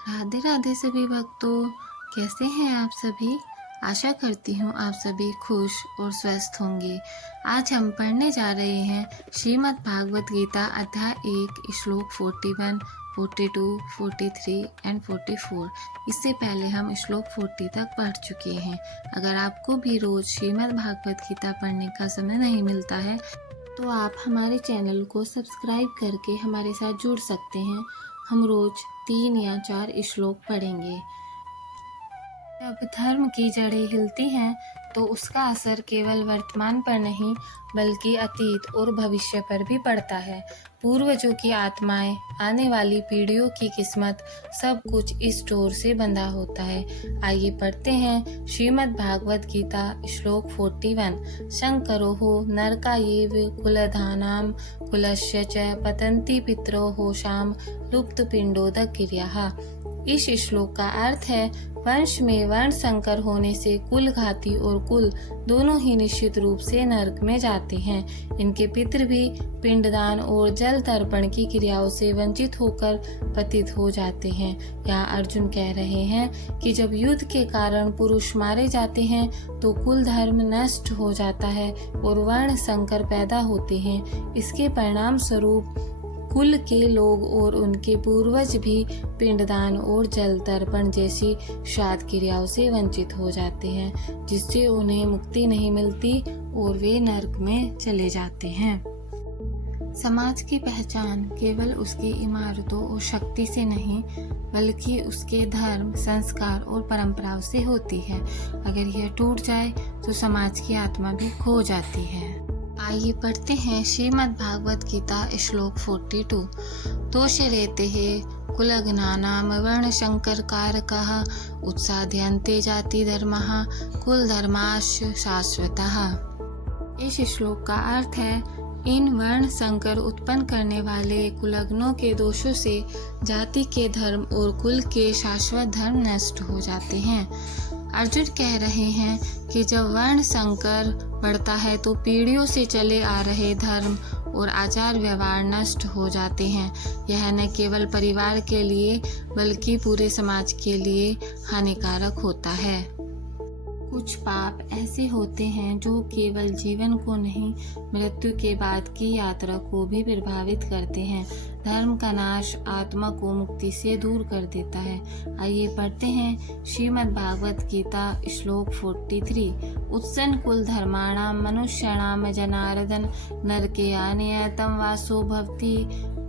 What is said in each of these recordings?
राधे राधे सभी भक्तों, कैसे हैं आप सभी। आशा करती हूँ आप सभी खुश और स्वस्थ होंगे। आज हम पढ़ने जा रहे हैं श्रीमद् भागवत गीता अध्याय 1 श्लोक 41, 42, 43 एंड 44। इससे पहले हम श्लोक 40 तक पढ़ चुके हैं। अगर आपको भी रोज श्रीमद् भागवत गीता पढ़ने का समय नहीं मिलता है तो आप हमारे चैनल को सब्सक्राइब करके हमारे साथ जुड़ सकते हैं। हम रोज 3 या 4 श्लोक पढ़ेंगे। जब धर्म की जड़ें हिलती हैं तो उसका असर केवल वर्तमान पर नहीं बल्कि अतीत और भविष्य पर भी पड़ता है। पूर्वजों की आत्माएं, आने वाली पीढ़ियों की किस्मत, सब कुछ इस डोर से बंधा होता है। आइए पढ़ते हैं श्रीमद् भागवत गीता श्लोक 41। शंकरोः नरकायेव कुलधानां कुलस्य च पतन्ति पितरो शाम लुप्त पिंडोदक क्रियाः। इस श्लोक का अर्थ है, वंश में वर्ण संकर होने से कुल घाती और कुल दोनों ही निश्चित रूप से नरक में जाते हैं। इनके पितृ भी पिंडदान और जल तर्पण की क्रियाओं से वंचित होकर पतित हो जाते हैं। यहाँ अर्जुन कह रहे हैं कि जब युद्ध के कारण पुरुष मारे जाते हैं तो कुल धर्म नष्ट हो जाता है और वर्ण संकर पैदा होते हैं। इसके परिणाम स्वरूप कुल के लोग और उनके पूर्वज भी पिंडदान और जल तर्पण जैसी श्राद्ध क्रियाओं से वंचित हो जाते हैं, जिससे उन्हें मुक्ति नहीं मिलती और वे नरक में चले जाते हैं। समाज की पहचान केवल उसकी इमारतों और शक्ति से नहीं बल्कि उसके धर्म, संस्कार और परंपराओं से होती है। अगर यह टूट जाए तो समाज की आत्मा भी खो जाती है। आइए पढ़ते हैं श्रीमद् भागवत गीता श्लोक 42। तोषरेते कुलघ्नानां वर्णशंकरकारकः उत्साद्यन्ते जाति धर्मः कुल धर्माश्च शाश्वतः। इस श्लोक का अर्थ है, इन वर्ण संकर उत्पन्न करने वाले कुलग्नों के दोषों से जाति के धर्म और कुल के शाश्वत धर्म नष्ट हो जाते हैं। अर्जुन कह रहे हैं कि जब वर्ण संकर बढ़ता है तो पीढ़ियों से चले आ रहे धर्म और आचार व्यवहार नष्ट हो जाते हैं। यह न केवल परिवार के लिए बल्कि पूरे समाज के लिए हानिकारक होता है। कुछ पाप ऐसे होते हैं जो केवल जीवन को नहीं मृत्यु के बाद की यात्रा को भी प्रभावित करते हैं। धर्म का नाश आत्मा को मुक्ति से दूर कर देता है। आइए पढ़ते हैं श्रीमद् भागवत गीता श्लोक 43। उत्सन्न कुल धर्माणाम मनुष्याणाम जनार्दन नरके आनियतम वासो भवति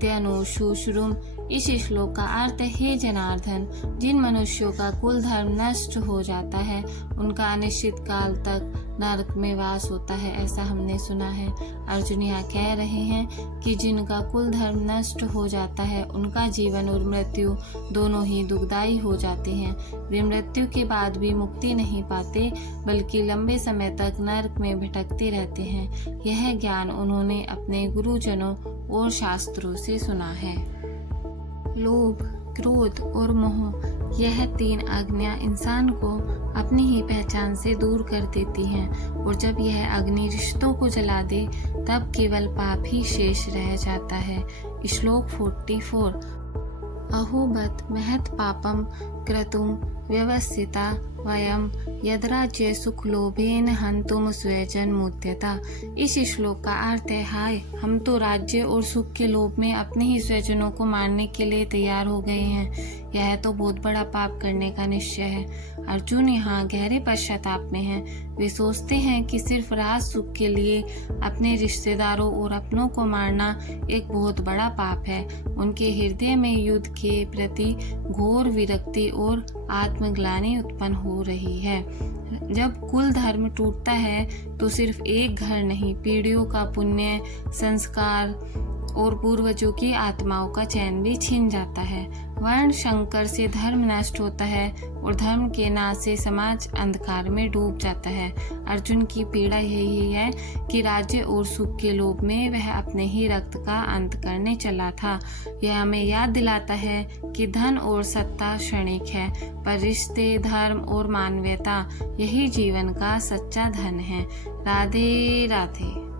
त्यनुशुश्रुम। इस श्लोक का अर्थ है, जनार्दन, जिन मनुष्यों का कुल धर्म नष्ट हो जाता है उनका अनिश्चित काल तक नरक में वास होता है, ऐसा हमने सुना है। अर्जुन यहाँ कह रहे हैं कि जिनका कुल धर्म नष्ट हो जाता है उनका जीवन और मृत्यु दोनों ही दुखदायी हो जाते हैं। वे मृत्यु के बाद भी मुक्ति नहीं पाते बल्कि लंबे समय तक नरक में भटकते रहते हैं। यह ज्ञान उन्होंने अपने गुरुजनों और शास्त्रों से सुना है। लोभ, क्रोध और मोह, यह 3 अग्नियां इंसान को अपनी ही पहचान से दूर कर देती हैं और जब यह अग्नि रिश्तों को जला दे तब केवल पाप ही शेष रह जाता है। श्लोक 44। अहोबत महत् पापम क्रतुम व्यवस्थिता वयम यद्राज्य सुखलोभेन हंतुम स्वजन मुद्यता। इस श्लोक का अर्थ है, हाय, हम तो राज्य और सुख के लोभ में अपने ही स्वजनों को मारने के लिए तैयार हो गए हैं। यह तो बहुत बड़ा पाप करने का निश्चय है। अर्जुन यहाँ गहरे पश्चाताप में हैं। वे सोचते हैं कि सिर्फ राज सुख के लिए अपने रिश्तेदारों और अपनों को मारना एक बहुत बड़ा पाप है। उनके हृदय में युद्ध के प्रति घोर विरक्ति और आत्मग्लानि उत्पन्न हो रही है। जब कुल धर्म टूटता है तो सिर्फ एक घर नहीं, पीढ़ियों का पुण्य, संस्कार और पूर्वजों की आत्माओं का चैन भी छिन जाता है। वर्ण संकर से धर्म नष्ट होता है और धर्म के नाश से समाज अंधकार में डूब जाता है। अर्जुन की पीड़ा यही है कि राज्य और सुख के लोभ में वह अपने ही रक्त का अंत करने चला था। यह हमें याद दिलाता है कि धन और सत्ता क्षणिक है, पर रिश्ते, धर्म और मानवीयता यही जीवन का सच्चा धन है। राधे राधे।